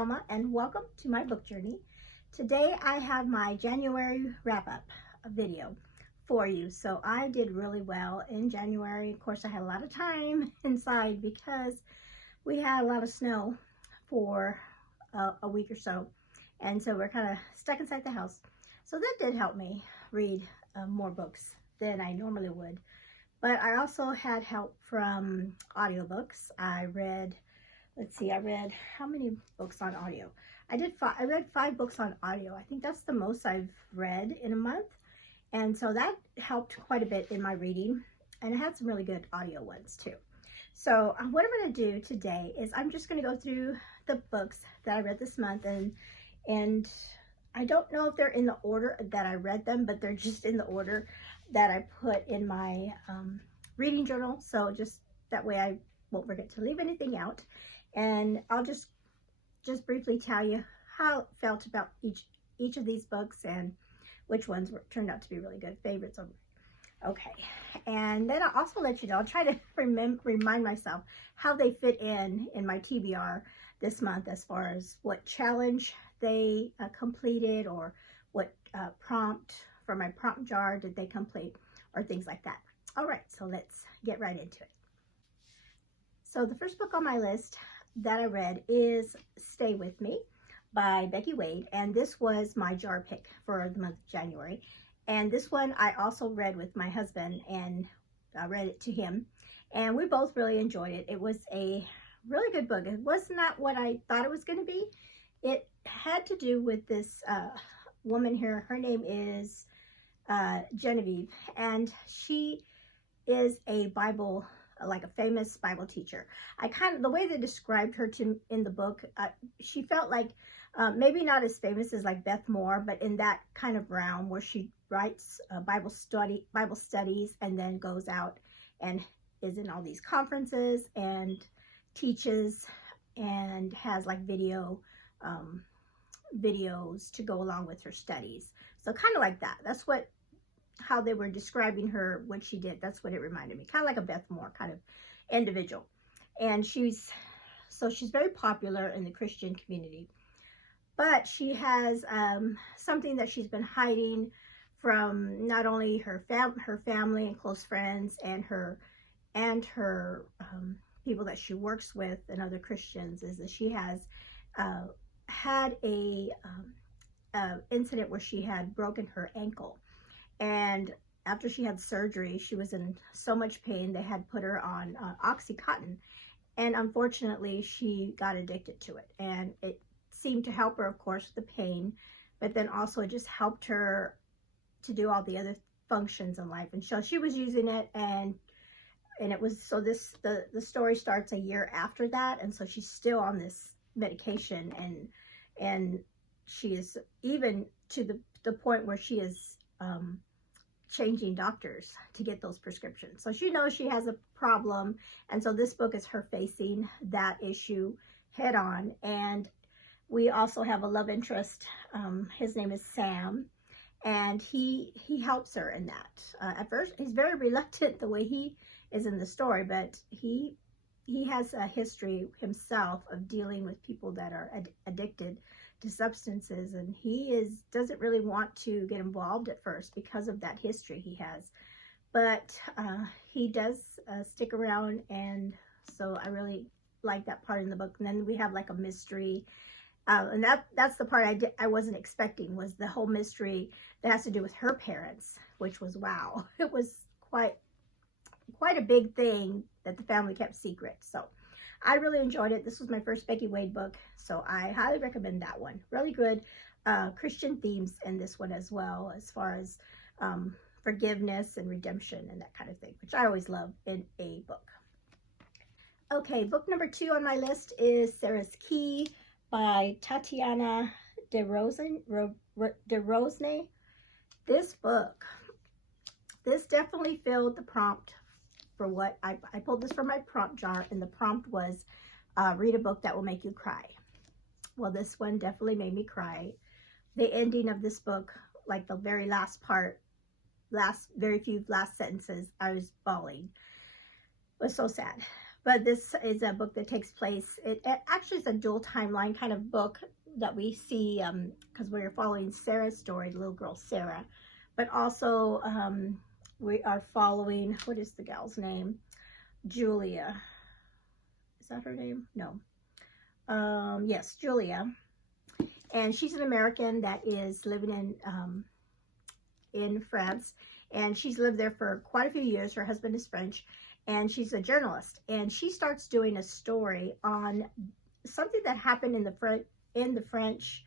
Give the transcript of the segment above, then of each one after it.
Selma and welcome to my book journey. Today I have my January wrap-up video for you. So I did really well in January. Of course, I had a lot of time inside because we had a lot of snow for a week or so. And so we're kind of stuck inside the house. So that did help me read more books than I normally would. But I also had help from audiobooks. I read how many books on audio? I read 5 books on audio. I think that's the most I've read in a month. And so that helped quite a bit in my reading. And I had some really good audio ones too. So what I'm going to do today is I'm just going to go through the books that I read this month. And I don't know if they're in the order that I read them, but they're just in the order that I put in my reading journal. So just that way I won't forget to leave anything out. And I'll just briefly tell you how it felt about each of these books and which ones turned out to be really good favorites. Okay, and then I'll also let you know, I'll try to remind myself how they fit in my TBR this month as far as what challenge they completed or what prompt from my prompt jar did they complete or things like that. All right, so let's get right into it. So the first book on my list that I read is Stay With Me by Becky Wade, and this was my jar pick for the month of January. And this one I also read with my husband, and I read it to him, and we both really enjoyed it. It was a really good book. It was not what I thought it was going to be. It had to do with this woman here. Her name is Genevieve, and she is a Bible, like a famous Bible teacher. The way they described her in the book, she felt like maybe not as famous as like Beth Moore, but in that kind of realm where she writes Bible studies and then goes out and is in all these conferences and teaches and has like videos to go along with her studies. So kind of like that. That's how they were describing her, what she did. That's what it reminded me. Kind of like a Beth Moore kind of individual. And she's very popular in the Christian community. But she has something that she's been hiding from not only her family and close friends and her people that she works with and other Christians, is that she has had a incident where she had broken her ankle. And after she had surgery, she was in so much pain, they had put her on Oxycontin. And unfortunately, she got addicted to it. And it seemed to help her, of course, with the pain, but then also it just helped her to do all the other functions in life. And so she was using it, and it was, so the story starts a year after that. And so she's still on this medication, and she is even to the point where she is changing doctors to get those prescriptions. So she knows she has a problem, and so this book is her facing that issue head on. And we also have a love interest. His name is Sam, and he helps her in that. At first, he's very reluctant the way he is in the story, but he has a history himself of dealing with people that are addicted to substances, and he doesn't really want to get involved at first because of that history he has, but he does stick around. And so I really like that part in the book. And then we have like a mystery, and that's the part I wasn't expecting, was the whole mystery that has to do with her parents, which was, wow, it was quite a big thing that the family kept secret. So I really enjoyed it. This was my first Becky Wade book, so I highly recommend that one. Really good Christian themes in this one as well, as far as forgiveness and redemption and that kind of thing, which I always love in a book. Okay, book number 2 on my list is Sarah's Key by Tatiana de Rosne. This book, this definitely filled the prompt for what I pulled this from my prompt jar, and the prompt was read a book that will make you cry. Well, this one definitely made me cry. The ending of this book, like the very last part, very few last sentences, I was bawling. It was so sad. But this is a book that takes place, it actually is a dual timeline kind of book that we see, because we're following Sarah's story, the little girl Sarah, but also we are following, what is the gal's name? Julia. Is that her name? No. Yes, Julia. And she's an American that is living in France, and she's lived there for quite a few years. Her husband is French, and she's a journalist, and she starts doing a story on something that happened in the French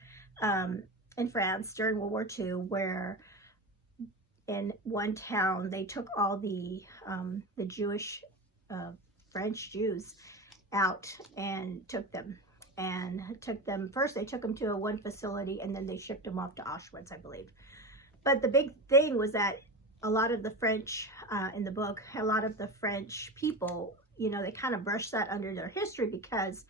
in France during World War II, where in one town they took all the Jewish French Jews out and took them first. They took them to one facility, and then they shipped them off to Auschwitz, I believe. But the big thing was that a lot of the French, in the book, a lot of the French people, you know, they kind of brushed that under their history, because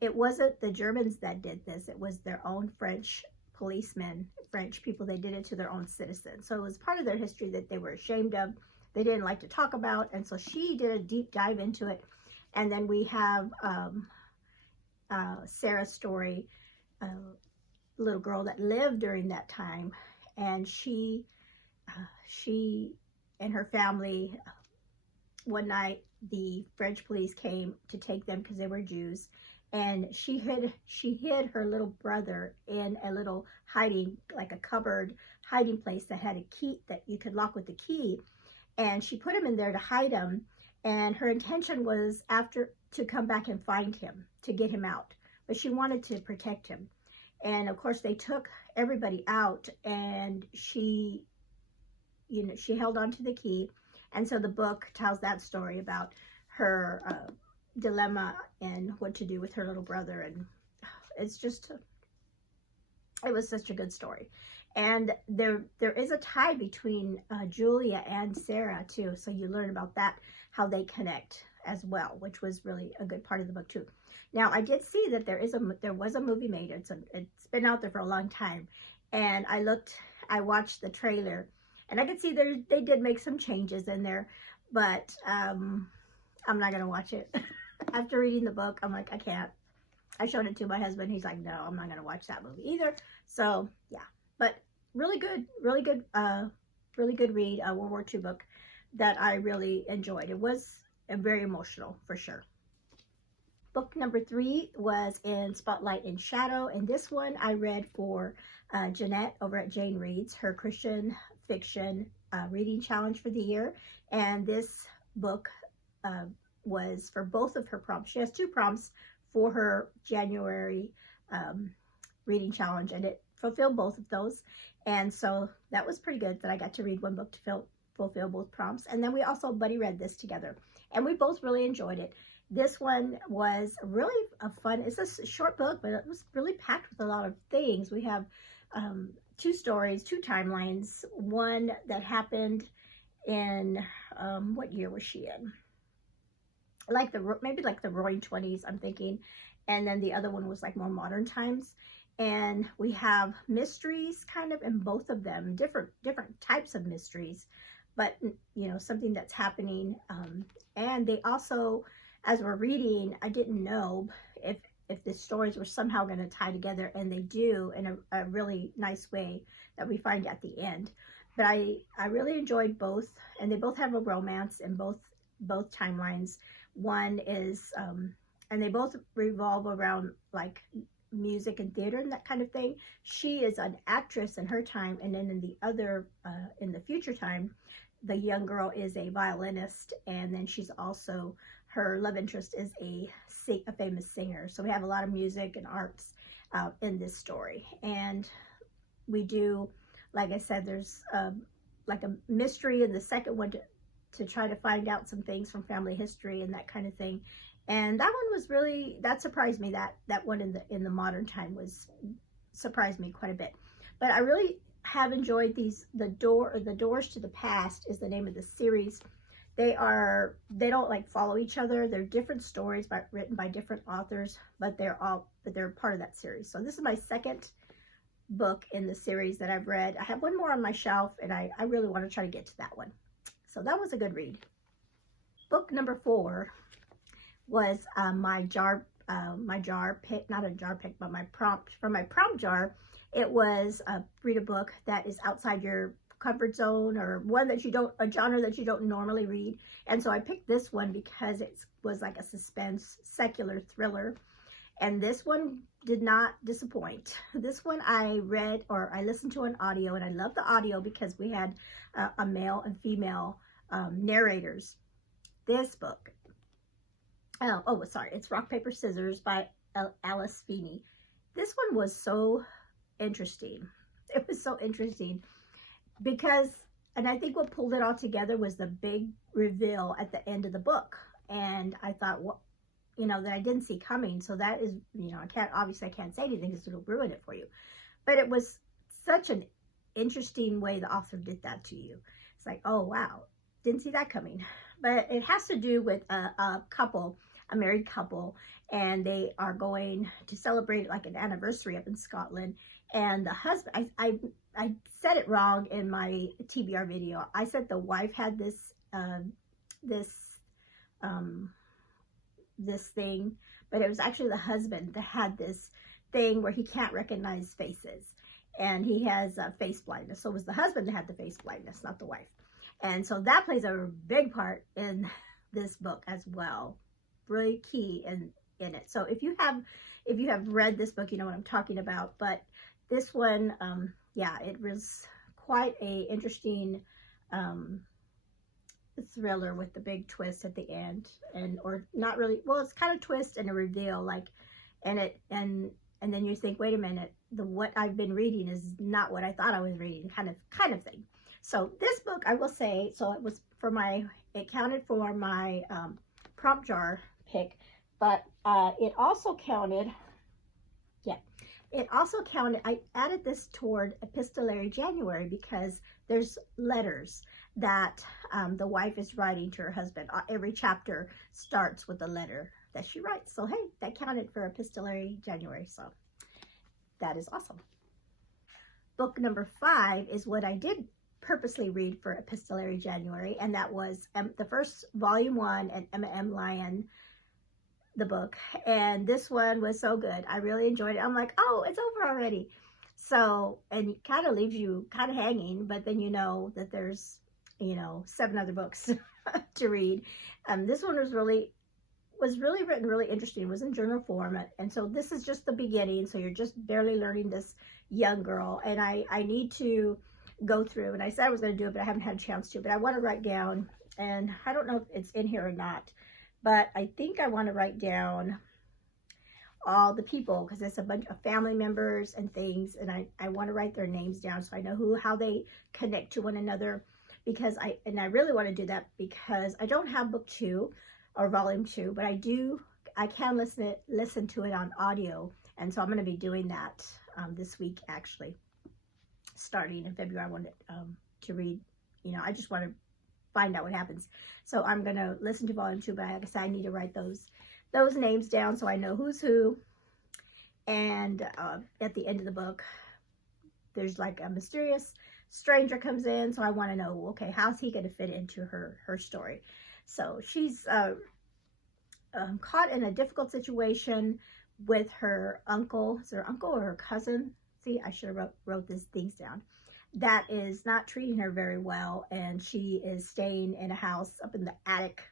it wasn't the Germans that did this. It was their own French policemen, French people. They did it to their own citizens. So it was part of their history that they were ashamed of. They didn't like to talk about. And so she did a deep dive into it. And then we have Sarah's story, a little girl that lived during that time. And she and her family, one night the French police came to take them because they were Jews, and she hid her little brother in a little like a cupboard hiding place that had a key that you could lock with the key, and she put him in there to hide him. And her intention was to come back and find him, to get him out, but she wanted to protect him. And of course they took everybody out, and she held on to the key. And so the book tells that story about her dilemma and what to do with her little brother. And it was such a good story. And there is a tie between Julia and Sarah too. So you learn about that, how they connect as well, which was really a good part of the book too. Now, I did see that there was a movie made. It's been out there for a long time. And I watched the trailer, and I could see they did make some changes in there, but I'm not going to watch it. After reading the book, I'm like, I can't. I showed it to my husband. He's like, no, I'm not going to watch that movie either. So yeah, but really good read, a World War II book that I really enjoyed. It was very emotional for sure. Book number 3 was In Spotlight and Shadow, and this one I read for Jeanette over at Jane Reads, her Christian fiction reading challenge for the year. And this book was for both of her prompts. She has 2 prompts for her January reading challenge, and it fulfilled both of those. And so that was pretty good that I got to read one book to fulfill both prompts. And then we also buddy read this together, and we both really enjoyed it. This one was really fun. It's a short book, but it was really packed with a lot of things. We have 2 stories, 2 timelines. One that happened in, what year was she in? Maybe like the roaring 20s, I'm thinking. And then the other one was like more modern times. And we have mysteries kind of in both of them, different types of mysteries, but you know, something that's happening. And they also, as we're reading, I didn't know if the stories were somehow going to tie together, and they do in a really nice way that we find at the end. But I really enjoyed both, and they both have a romance in both timelines. One is, and they both revolve around like music and theater and that kind of thing. She is an actress in her time, and then in the other, in the future time, the young girl is a violinist, and then she's also, her love interest is a famous singer. So we have a lot of music and arts in this story. And we do, like I said, there's like a mystery in the second one to try to find out some things from family history and that kind of thing. And that one was really, that surprised me. That one in the modern time surprised me quite a bit. But I really have enjoyed these. The Doors to the Past is the name of the series. They don't like follow each other. They're different stories written by different authors, but they're part of that series. So this is my second book in the series that I've read. I have one more on my shelf, and I really want to try to get to that one. So that was a good read. Book number 4 was my jar pick, not a jar pick, but my prompt. For my prompt jar, it was read a book that is outside your comfort zone, or one that you don't, a genre that you don't normally read. And so I picked this one because it was like a suspense secular thriller, and this one did not disappoint. This one I read, or I listened to an audio, and I love the audio because we had a male and female narrators. This book, sorry, it's Rock, Paper, Scissors by Alice Feeney. This one was so interesting. It was so interesting because, and I think what pulled it all together was the big reveal at the end of the book. And I thought, well, you know, that I didn't see coming. So that is, you know, obviously I can't say anything because it'll ruin it for you. But it was such an interesting way the author did that to you. It's like, oh, wow, didn't see that coming. But it has to do with a couple, a married couple, and they are going to celebrate like an anniversary up in Scotland. And the husband, I said it wrong in my TBR video. I said the wife had this thing, but it was actually the husband that had this thing where he can't recognize faces, and he has face blindness. So it was the husband that had the face blindness, not the wife. And so that plays a big part in this book as well, really key in it. So if you have read this book, you know what I'm talking about. But this one, yeah, it was quite a interesting thriller with the big twist at the end, or not really, well, it's kind of twist and a reveal, like, and then you think, wait a minute, what I've been reading is not what I thought I was reading, kind of thing. So this book, I will say, so it was for it counted for my prompt jar pick, but it also counted, I added this toward Epistolary January because there's letters that the wife is writing to her husband. Every chapter starts with a letter that she writes. So, hey, that counted for Epistolary January. So that is awesome. Book number 5 is what I did purposely read for Epistolary January, and that was the first volume 1 and Emma M. Lyon, the book. And this one was so good. I really enjoyed it. I'm like, oh, it's over already. So, and it kind of leaves you kind of hanging, but then you know that there's, you know, 7 other books to read. This one was really written really interesting. It was in journal form, and so this is just the beginning. So you're just barely learning this young girl, and I need to go through, and I said I was going to do it, but I haven't had a chance to. But I want to write down, and I don't know if it's in here or not, but I think I want to write down all the people, because it's a bunch of family members and things, and I want to write their names down so I know how they connect to one another, because I really want to do that because I don't have book 2 or volume 2, but I can listen to it on audio, and so I'm going to be doing that this week, actually, starting in February. I want to read, you know, I just want to find out what happens. So I'm going to listen to volume 2, but like I said, I need to write those names down so I know who's who. And at the end of the book, there's like a mysterious stranger comes in, so I want to know, okay, how's he going to fit into her story? So she's caught in a difficult situation with her uncle. Is her uncle or her cousin? See, I should have wrote these things down. That is not treating her very well, and she is staying in a house up in the attic,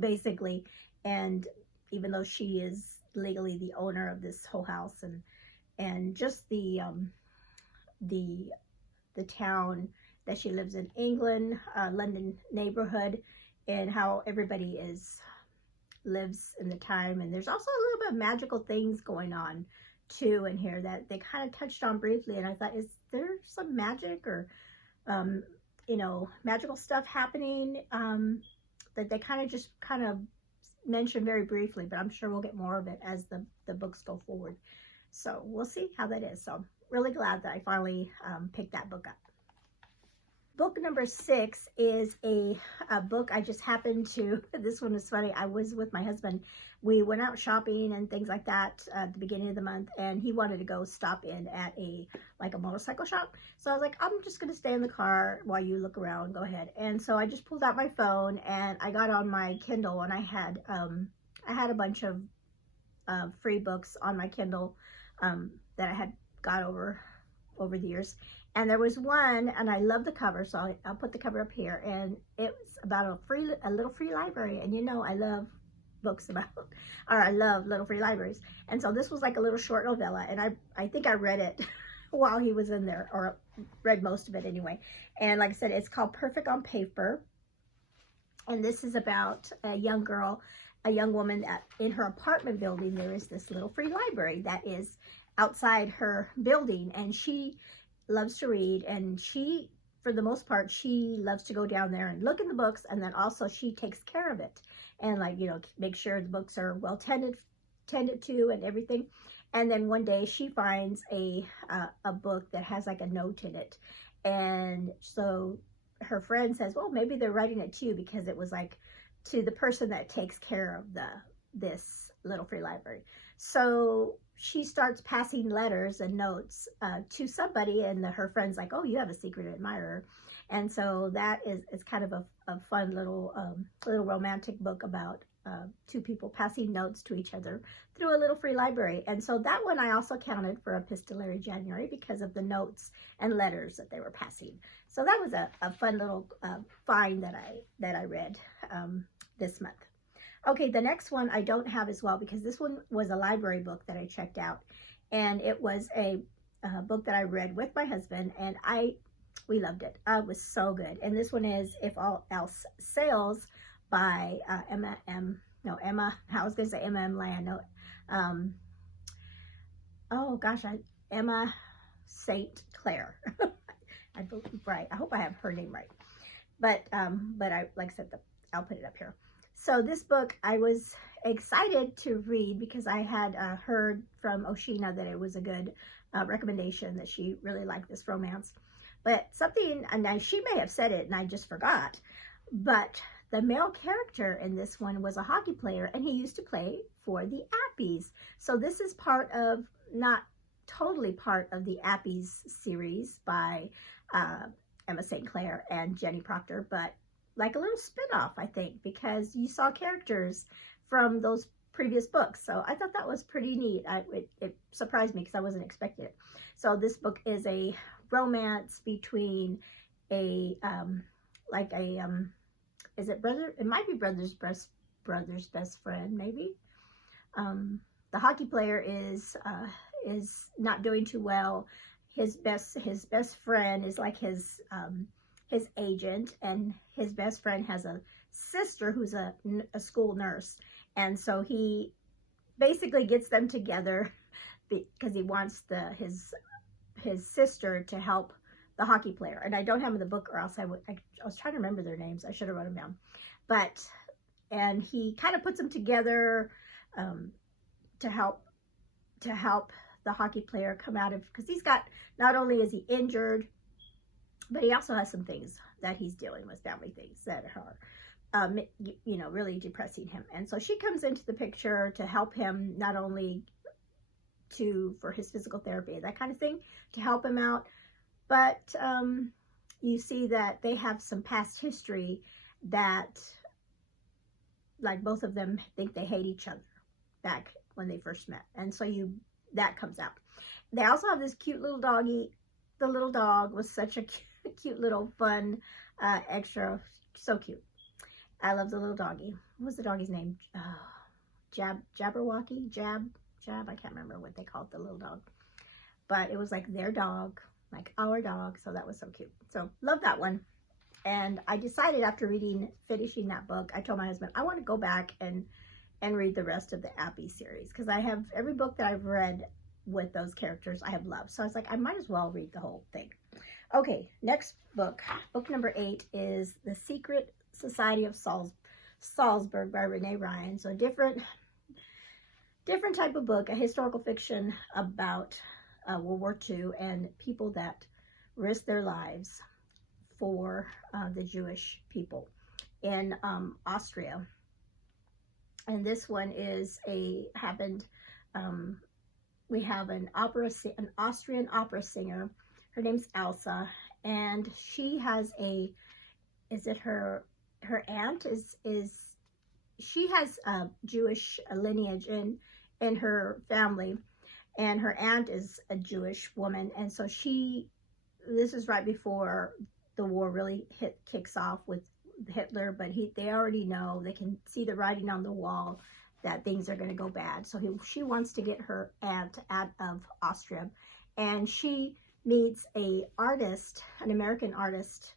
basically. And even though she is legally the owner of this whole house, and just the town that she lives in, England, London neighborhood, and how everybody lives in the time. And there's also a little bit of magical things going on too in here that they kind of touched on briefly, and I thought, is there some magic or you know, magical stuff happening that they kind of mentioned very briefly, but I'm sure we'll get more of it as the books go forward. So we'll see how that is. So I'm really glad that I finally picked that book up. Book number 6 is a book I just happened to, this one was funny. I was with my husband. We went out shopping and things like that at the beginning of the month, and he wanted to go stop in at a motorcycle shop. So I was like, I'm just going to stay in the car while you look around. Go ahead. And so I just pulled out my phone and I got on my Kindle, and I had I had a bunch of free books on my Kindle that I had got over the years. And there was one, and I love the cover, so I'll put the cover up here. And it was about a little free library. And you know, I love books about, or I love little free libraries. And so this was like a little short novella, and I think I read it while he was in there, or read most of it anyway. And like I said, it's called Perfect on Paper. And this is about a young girl, a young woman that in her apartment building, there is this little free library that is outside her building, and she loves to read, and she, for the most part, she loves to go down there and look in the books, and then also she takes care of it, and like, you know, make sure the books are well tended to and everything. And then one day she finds a book that has like a note in it, and so her friend says, well, maybe they're writing it to you, because it was like to the person that takes care of this little free library. So she starts passing letters and notes to somebody, and her friend's like, oh, you have a secret admirer. And so that is kind of a fun little romantic book about two people passing notes to each other through a little free library. And so that one I also counted for Epistolary January because of the notes and letters that they were passing. So that was a fun little find that I read this month. Okay, the next one I don't have as well, because this one was a library book that I checked out, and it was a book that I read with my husband, and we loved it. It was so good. And this one is If All Else Sails by Emma, I was going to say Emma M. Land. No, oh gosh, Emma St. Clair. I believe, right. I hope I have her name right. But I, like I said, I'll put it up here. So this book I was excited to read because I had heard from Oshina that it was a good recommendation, that she really liked this romance. But something, and she may have said it and I just forgot, but the male character in this one was a hockey player, and he used to play for the Appies. So this is part of, not totally part of the Appies series by Emma St. Clair and Jenny Proctor, but like a little spin-off, I think, because you saw characters from those previous books. So I thought that was pretty neat. It surprised me because I wasn't expecting it. So this book is a romance between a is it brother? It might be brother's best friend, maybe. The hockey player is not doing too well. His best friend is like his agent, and his best friend has a sister who's a school nurse, and so he basically gets them together because he wants his sister to help the hockey player. And I don't have them in the book, or else I was trying to remember their names. I should have wrote them down. And he kind of puts them together to help the hockey player come out of, because he's got, not only is he injured, but he also has some things that he's dealing with, family things that are, you know, really depressing him. And so she comes into the picture to help him, not only for his physical therapy, that kind of thing, to help him out, but you see that they have some past history that, like, both of them think they hate each other back when they first met. And so that comes out. They also have this cute little doggy. The little dog was such a cute little fun extra, so cute. I love the little doggy. What was the doggy's name? Jabberwocky? Jab, I can't remember what they called the little dog. But it was like their dog, like our dog, so that was so cute. So love that one. And I decided after finishing that book, I told my husband, I want to go back and read the rest of the Appy series, because I have every book that I've read with those characters I have loved. So I was like, I might as well read the whole thing. Okay, next book number 8 is The Secret Society of Salzberg by Renee Ryan. So different type of book, a historical fiction about World War II and people that risked their lives for the Jewish people in Austria. And this one happened. We have an Austrian opera singer. Her name's Elsa, and she has her aunt is she has a Jewish lineage in her family, and her aunt is a Jewish woman, and so this is right before the war really kicks off with Hitler, but they already know, they can see the writing on the wall that things are going to go bad. So she wants to get her aunt out of Austria, and she meets an American artist.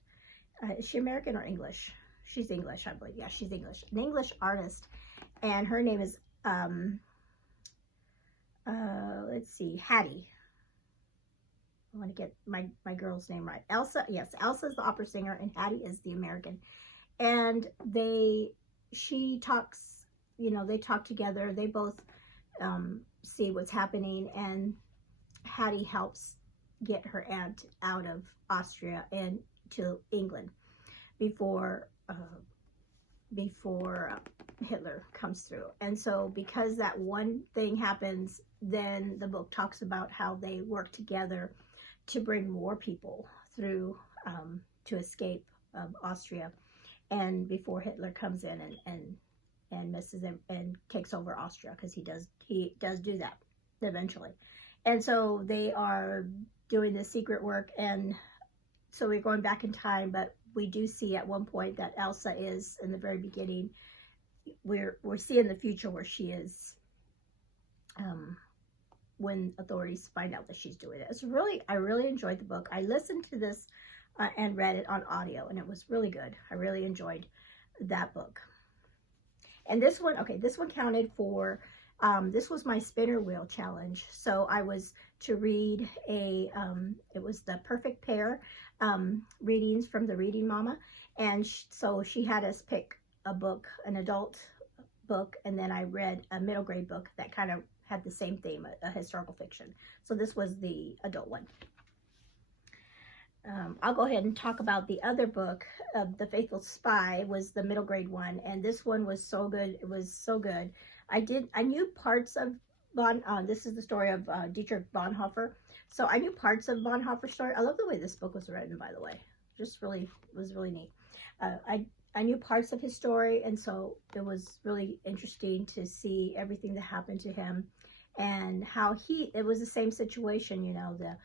Is she American or English? She's English, I believe. Yeah, she's English. An English artist, and her name is let's see, Hattie. I want to get my girl's name right. Elsa, yes, Elsa's the opera singer, and Hattie is the American. And she talks, they talk together. They both see what's happening, and Hattie helps get her aunt out of Austria and to England before Hitler comes through. And so because that one thing happens, then the book talks about how they work together to bring more people through to escape Austria, and before Hitler comes in and messes them and takes over Austria, because he does do that eventually. And so they are doing this secret work, and so we're going back in time, but we do see at one point that Elsa is in the very beginning. We're seeing the future where she is when authorities find out that she's doing it. I really enjoyed the book. I listened to this and read it on audio, and it was really good. I really enjoyed that book. And this one, okay, this one counted for, this was my spinner wheel challenge. So I was to read it was the Perfect Pair readings from the Reading Mama. And so she had us pick a book, an adult book, and then I read a middle grade book that kind of had the same theme, a historical fiction. So this was the adult one. I'll go ahead and talk about the other book. The Faithful Spy was the middle grade one, and this one was so good. It was so good. I knew parts of this is the story of Dietrich Bonhoeffer. So I knew parts of Bonhoeffer's story. I love the way this book was written, by the way. Just really, it was really neat. I knew parts of his story, and so it was really interesting to see everything that happened to him, and how it was the same situation, the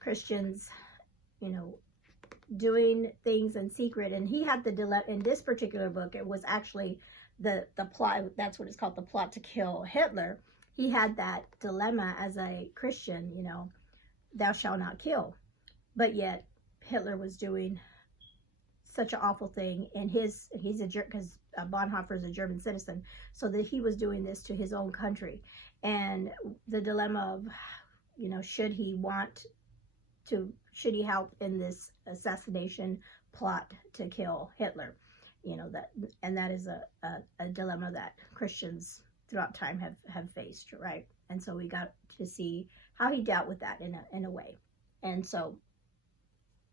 Christians, doing things in secret. And he had the dilemma in this particular book. It was actually the plot, that's what it's called, the plot to kill Hitler. He had that dilemma as a Christian, thou shalt not kill. But yet Hitler was doing such an awful thing, and he's a jerk, because Bonhoeffer is a German citizen, so that he was doing this to his own country. And the dilemma of, should he help in this assassination plot to kill Hitler? That is a dilemma that Christians throughout time have faced, right? And so we got to see how he dealt with that in a way. And so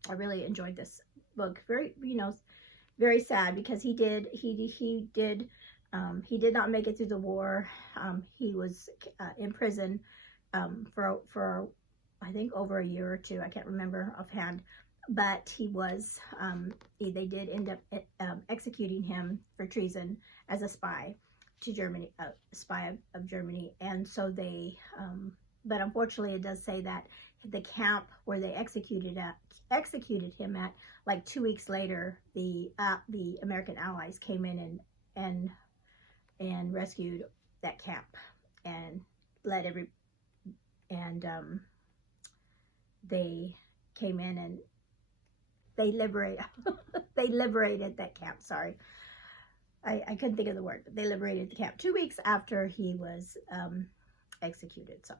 I really enjoyed this book. Very, very sad, because he did not make it through the war. He was in prison for I think over a year or two. I can't remember offhand, but he was, they did end up executing him for treason as a spy to Germany, spy of Germany. And so but unfortunately it does say that the camp where they executed him at, like 2 weeks later, the American allies came in and rescued that camp, and they came in and they liberated that camp. Sorry, I couldn't think of the word, but they liberated the camp 2 weeks after he was executed. So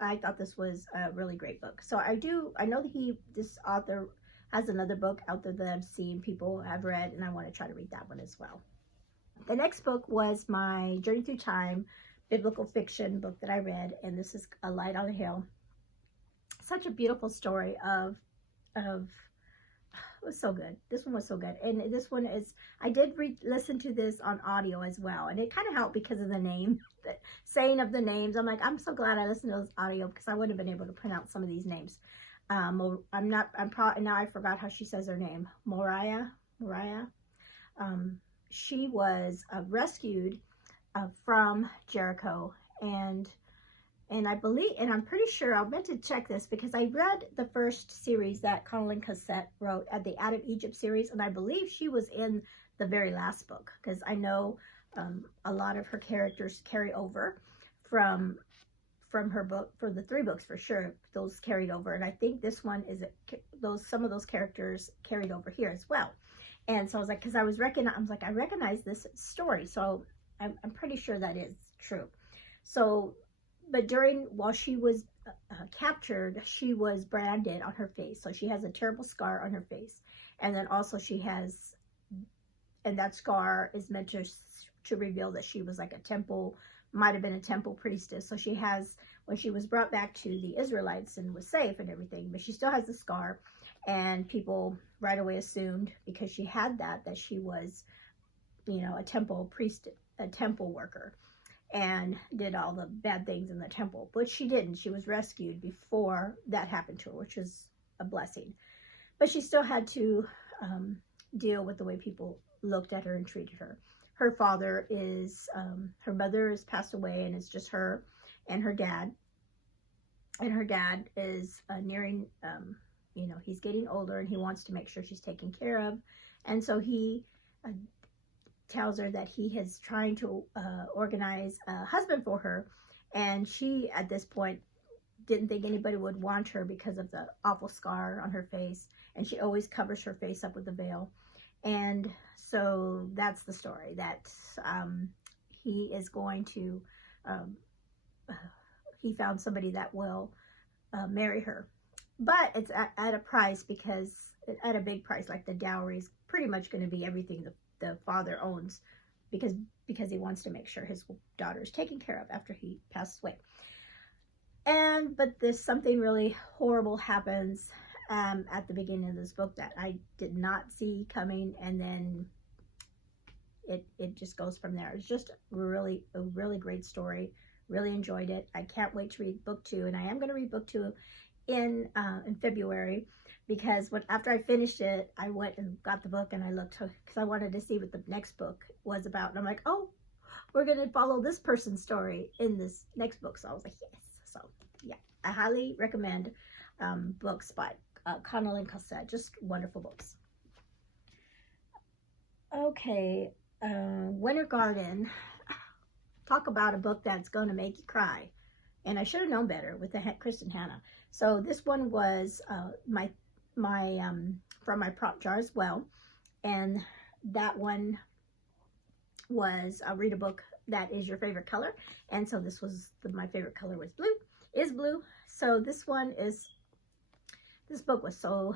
I thought this was a really great book. So I know that this author has another book out there that I've seen people have read, and I want to try to read that one as well. The next book was my Journey Through Time biblical fiction book that I read, and this is A Light on the Hill. Such a beautiful story of it was so good. This one was so good. And this one is, I did listen to this on audio as well, and it kind of helped because of the name, the saying of the names. I'm like, I'm so glad I listened to this audio, because I wouldn't have been able to pronounce some of these names. Now I forgot how she says her name. Moriah. she was rescued from Jericho, and I believe, and I'm pretty sure, I meant to check this because I read the first series that Connelly Cassette wrote at the Out of Egypt series, and I believe she was in the very last book, because I know a lot of her characters carry over from her book, for the 3 books for sure, those carried over, and I think this one is some of those characters carried over here as well. And so I was like, because I was I recognize this story, so I'm pretty sure that is true. So, but while she was captured, she was branded on her face, so she has a terrible scar on her face, and then also she has, and that scar is meant to reveal that she was like a temple, might have been a temple priestess. So she has, when she was brought back to the Israelites and was safe and everything, but she still has the scar, and people right away assumed, because she had that she was, you know, a temple priest, a temple worker, and did all the bad things in the temple. But she didn't. She was rescued before that happened to her, which was a blessing. But she still had to deal with the way people looked at her and treated her. Her father is, her mother has passed away, and it's just her and her dad. And her dad is nearing, you know, he's getting older, and he wants to make sure she's taken care of. And so he tells her that he is trying to organize a husband for her. And she, at this point, didn't think anybody would want her because of the awful scar on her face. And she always covers her face up with a veil. And so that's the story, that he is going to, he found somebody that will marry her. But it's at a price, because at a big price, like the dowry is pretty much going to be everything the father owns, because he wants to make sure his daughter is taken care of after he passes away. But there's something really horrible happens at the beginning of this book that I did not see coming, and then it just goes from there. It's just a really great story. Really enjoyed it. I can't wait to read book 2, and I am going to read book 2 in February, because after I finished it, I went and got the book, and I looked, because I wanted to see what the next book was about, and I'm like, oh, we're going to follow this person's story in this next book. So I was like, yes. So yeah, I highly recommend books by Connelly Cassette. Just wonderful books. Okay, Winter Garden. Talk about a book that's going to make you cry. And I should have known better with the Kristen Hanna. So this one was from my prop jar as well. And that one was, read a book that is your favorite color. And so this was, my favorite color was blue. So this book was so,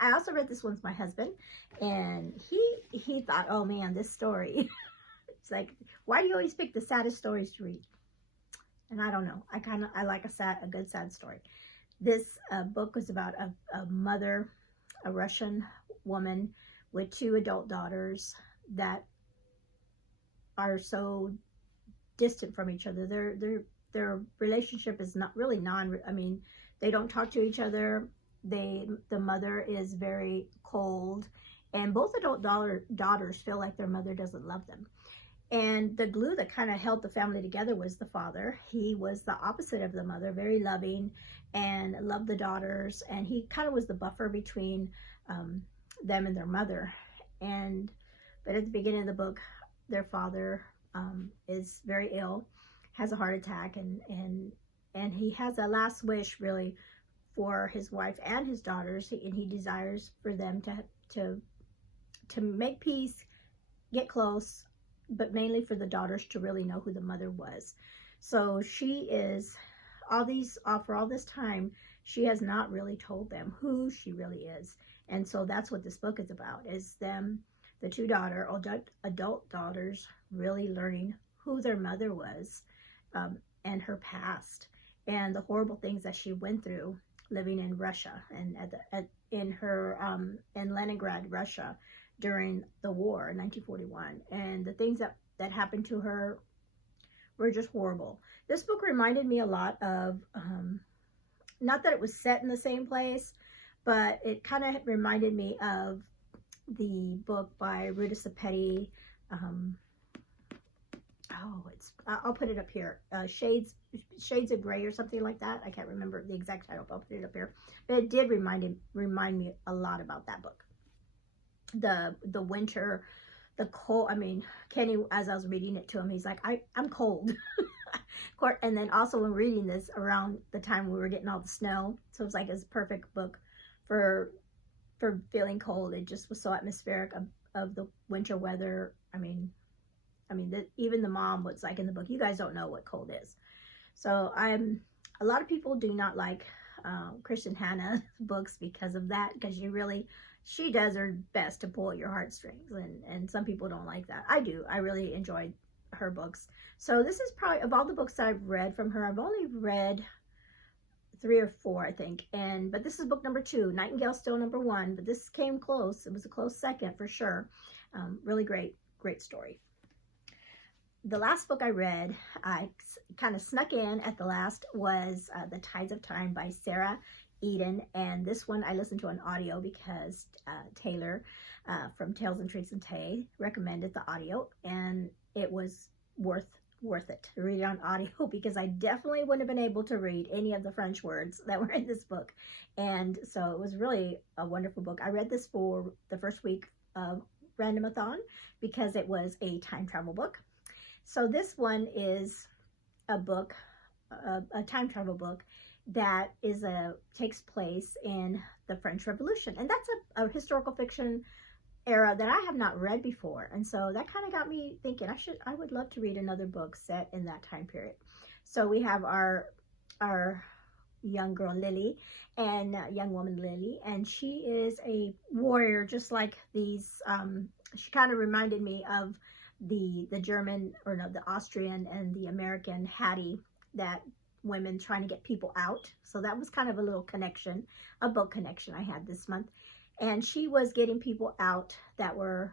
I also read this one with my husband, and he thought, oh man, this story, it's like, why do you always pick the saddest stories to read? And I don't know, I like a good sad story. This book was about a mother, a Russian woman with 2 adult daughters that are so distant from each other. Their relationship is not really they don't talk to each other. The mother is very cold, and both adult daughters feel like their mother doesn't love them. And the glue that kind of held the family together was the father. He was the opposite of the mother, very loving and loved the daughters, and he kind of was the buffer between them and their mother. But at the beginning of the book, their father is very ill, has a heart attack, and he has a last wish really for his wife and his daughters, and he desires for them to make peace, get close, but mainly for the daughters to really know who the mother was. So she is, for all this time, she has not really told them who she really is. And so that's what this book is about, is them, the 2 adult daughters, really learning who their mother was, and her past, and the horrible things that she went through living in Russia, and in Leningrad, Russia, during the war in 1941, and the things that happened to her were just horrible. This book reminded me a lot of, not that it was set in the same place, but it kind of reminded me of the book by Ruta Sepeti, Oh, I'll put it up here. Shades of Gray or something like that. I can't remember the exact title, but I'll put it up here. But it did remind me a lot about that book. The winter, the cold. I mean, Kenny, as I was reading it to him, he's like, I'm cold. And then also when reading this around the time we were getting all the snow, so it's like it's a perfect book for feeling cold. It just was so atmospheric of the winter weather. I mean, even the mom was like in the book, you guys don't know what cold is. So a lot of people do not like Kristen Hanna's books because of that, because she does her best to pull at your heartstrings, and some people don't like that. I do. I really enjoyed her books. So this is probably, of all the books that I've read from her, I've only read 3 or 4, I think. But this is book number 2. Nightingale's still number 1, but this came close. It was a close second for sure. Really great story. The last book I read, I kind of snuck in at the last, was The Tides of Time by Sarah Eden. And this one I listened to on audio because Taylor from Tales and Tricks and Tay recommended the audio, and it was worth it to read it on audio, because I definitely wouldn't have been able to read any of the French words that were in this book. And so it was really a wonderful book. I read this for the first week of Randomathon because it was a time travel book. So this one is a book, a time travel book that takes place in the French Revolution, and that's a historical fiction era that I have not read before. And so that kind of got me thinking I would love to read another book set in that time period. So we have our young girl Lily, and young woman Lily, and she is a warrior just like these. She kind of reminded me of the German, or no, the Austrian and the American Hattie, that women trying to get people out. So that was kind of a little connection, a book connection I had this month. And she was getting people out that were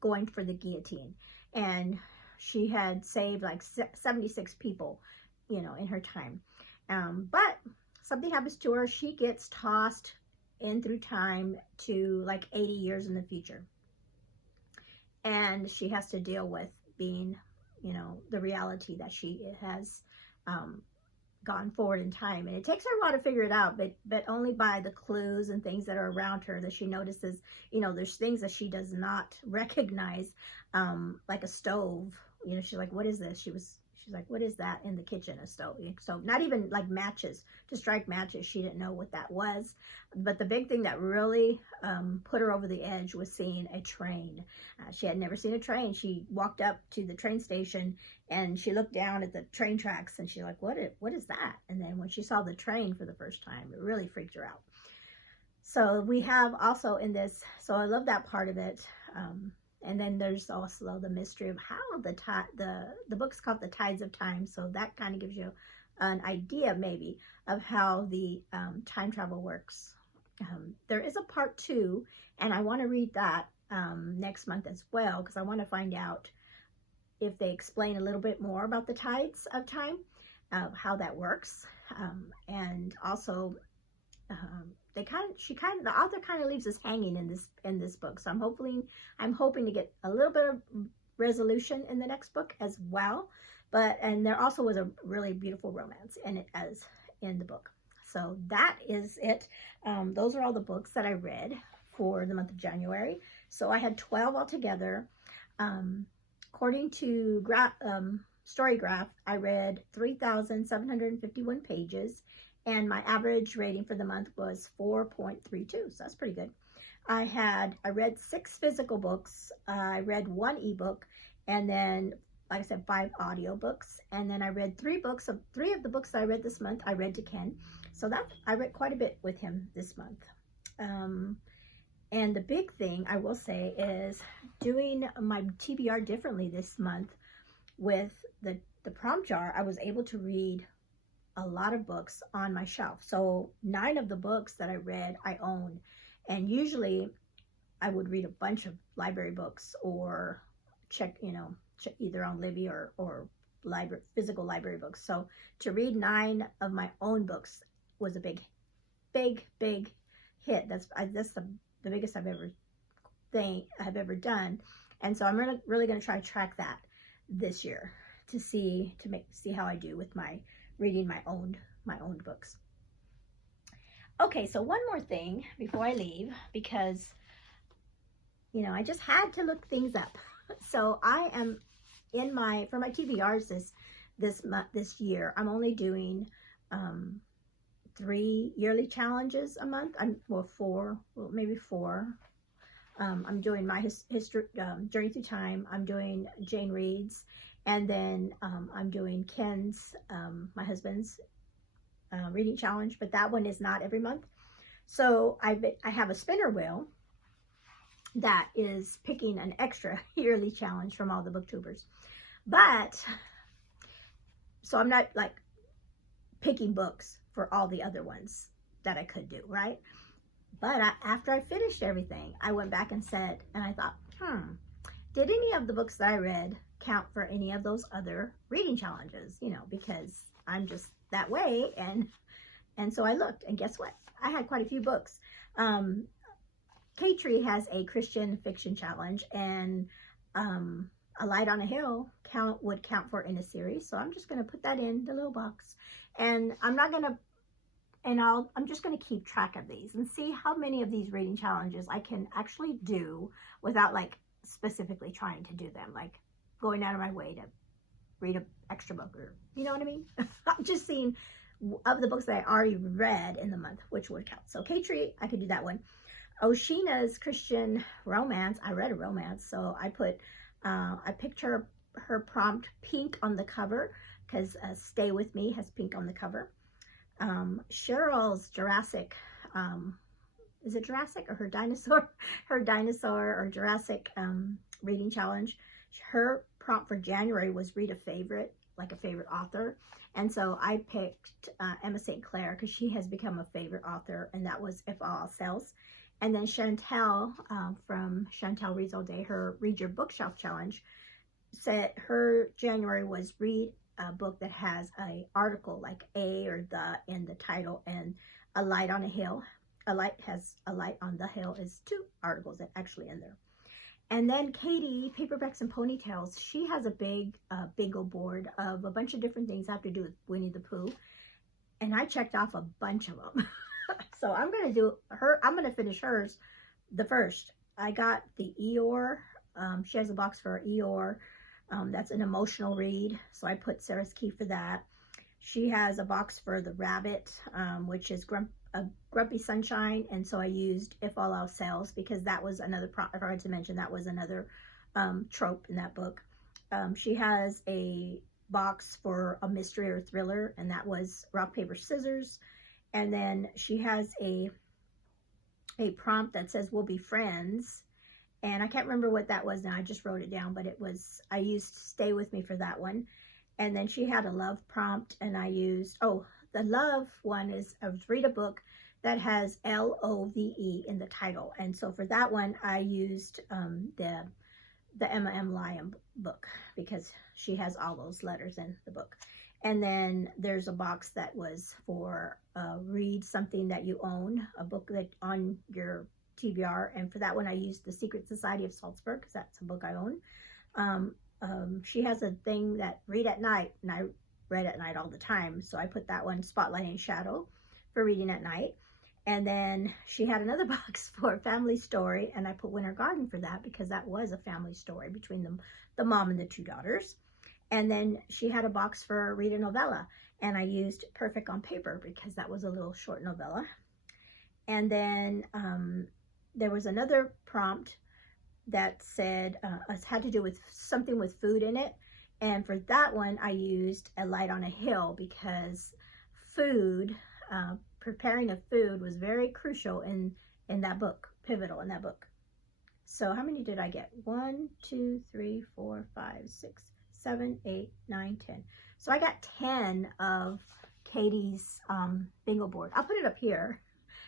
going for the guillotine. And she had saved like 76 people, in her time. But something happens to her. She gets tossed in through time to like 80 years in the future. And she has to deal with being, the reality that she has gone forward in time. And it takes her a while to figure it out, but only by the clues and things that are around her that she notices, there's things that she does not recognize, like a stove. She's like, what is this? She's like, what is that in the kitchen? A stove. So not even like matches, to strike matches. She didn't know what that was. But the big thing that really put her over the edge was seeing a train. She had never seen a train. She walked up to the train station and she looked down at the train tracks and she's like, what is that? And then when she saw the train for the first time, it really freaked her out. So we have also in this, so I love that part of it. And then there's also the mystery of how the book's called The Tides of Time. So that kind of gives you an idea maybe of how the time travel works. There is a part 2, and I want to read that next month as well, because I want to find out if they explain a little bit more about the tides of time, how that works. And also the author kind of leaves us hanging in this book. So I'm hoping to get a little bit of resolution in the next book as well. And there also was a really beautiful romance in it as in the book. So that is it. Those are all the books that I read for the month of January. So I had 12 altogether. According to Storygraph, I read 3,751 pages. And my average rating for the month was 4.32, so that's pretty good. I read 6 physical books. I read 1 ebook, and then, like I said, 5 audio books. And then I read 3 books. Of 3 of the books that I read this month, I read to Ken. So I read quite a bit with him this month. And the big thing I will say is doing my TBR differently this month with the prompt jar. I was able to read a lot of books on my shelf. So 9 of the books that I read, I own. And usually I would read a bunch of library books or check either on Libby or physical library books. So to read 9 of my own books was a big hit. That's the biggest I've ever done. And so I'm really going to try to track that this year to see how I do with my reading my own books. Okay, so one more thing before I leave, because I just had to look things up. So I am for my TBRs this year, I'm only doing 3 yearly challenges a month. Maybe 4. I'm doing my history, Journey Through Time. I'm doing Jane Reed's, and then I'm doing Ken's, my husband's reading challenge, but that one is not every month. So I have a spinner wheel that is picking an extra yearly challenge from all the booktubers. But so I'm not like picking books for all the other ones that I could do, right? But after I finished everything, I went back and I thought, did any of the books that I read count for any of those other reading challenges? Because I'm just that way. And so I looked, and guess what? I had quite a few books. K-Tree has a Christian fiction challenge, and A Light on a Hill would count for in a series. So I'm just going to put that in the little box, and I'm just going to keep track of these and see how many of these reading challenges I can actually do without like specifically trying to do them, like going out of my way to read an extra book, or you know what I mean? I'm just seeing of the books that I already read in the month, which would count. So K-Tree, I could do that one. Oshina's Christian romance, I read a romance, so I picked her prompt pink on the cover, because Stay With Me has pink on the cover. Cheryl's Jurassic, is it Jurassic or her dinosaur or Jurassic reading challenge. Her prompt for January was read a favorite author. And so I picked Emma St. Clair, because she has become a favorite author, and that was If All Sells. And then Chantel, from Chantel Reads All Day, her Read Your Bookshelf Challenge, said her January was read a book that has a article like a or the in the title, and A Light on a Hill. A Light on the Hill is 2 articles that actually in there. And then Katie, Paperbacks and Ponytails, she has a big bingo board of a bunch of different things that have to do with Winnie the Pooh. And I checked off a bunch of them. So I'm going to finish hers the first. I got the Eeyore. She has a box for Eeyore. That's an emotional read. So I put Sarah's Key for that. She has a box for the Rabbit, which is Grumpy Sunshine. And so I used If All Else Sells, because that was another, I forgot to mention, that was another trope in that book. She has a box for a mystery or thriller, and that was Rock, Paper, Scissors. And then she has a prompt that says We'll Be Friends. And I can't remember what that was now. I just wrote it down, but I used Stay With Me for that one. And then she had a love prompt, and I used, the love one is read a book that has L-O-V-E in the title. And so for that one, I used the Emma M. Lyon book, because she has all those letters in the book. And then there's a box that was for read something that you own, a book that on your TBR. And for that one, I used The Secret Society of Salzberg, because that's a book I own. She has a thing that read at night, and I read at night all the time. So I put that one, Spotlight and Shadow, for reading at night. And then she had another box for Family Story, and I put Winter Garden for that, because that was a family story between the mom and the 2 daughters. And then she had a box for Read a Novella, and I used Perfect on Paper, because that was a little short novella. And then there was another prompt that said, had to do with something with food in it. And for that one, I used A Light on a Hill, because food, preparing of food was very crucial in that book, pivotal in that book. So how many did I get? 1, 2, 3, 4, 5, 6, 7, 8, 9, 10. So I got 10 of Katie's bingo board. I'll put it up here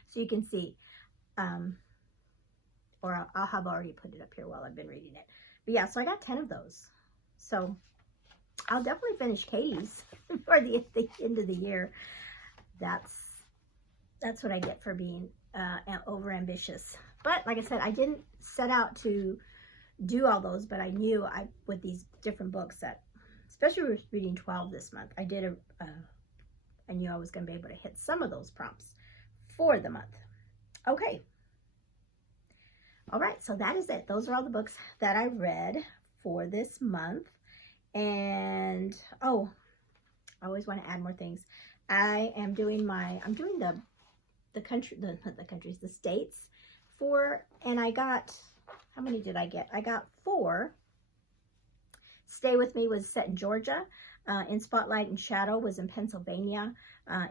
so you can see. Or I'll have already put it up here while I've been reading it. But yeah, so I got 10 of those. So I'll definitely finish Katie's for the end of the year. That's what I get for being over ambitious. But like I said, I didn't set out to do all those, but I knew with these different books that, especially with reading 12 this month, I knew I was going to be able to hit some of those prompts for the month. Okay. All right, so that is it. Those are all the books that I read for this month. And, oh, I always want to add more things. I'm doing the states and I got, how many did I get? I got 4. Stay With Me was set in Georgia. In Spotlight and Shadow was in Pennsylvania.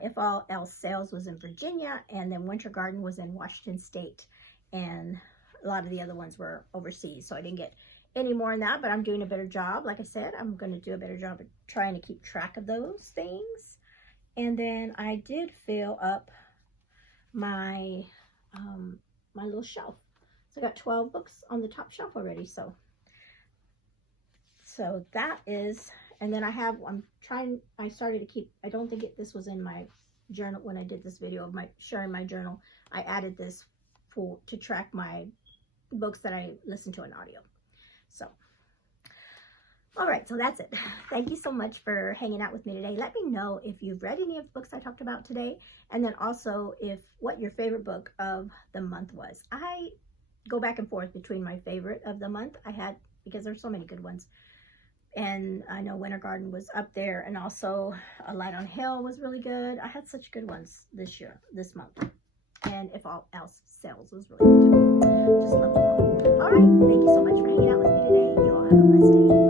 If All Else Fails was in Virginia. And then Winter Garden was in Washington State. And a lot of the other ones were overseas, so I didn't get any more in that, but I'm doing a better job. Like I said, I'm going to do a better job of trying to keep track of those things. And then I did fill up my my little shelf. So I got 12 books on the top shelf already. So that is, and then I started to keep, I don't think this was in my journal when I did this video of sharing my journal. I added this to track my books that I listen to in audio. So, all right, so that's it. Thank you so much for hanging out with me today. Let me know if you've read any of the books I talked about today, and then also what your favorite book of the month was. I go back and forth between my favorite of the month because there's so many good ones. And I know Winter Garden was up there, and also A Light on Hill was really good. I had such good ones this month. And If All Else Fails was really good too. Just love them all. All right, thank you so much for hanging out with me today. You all have a blessed day.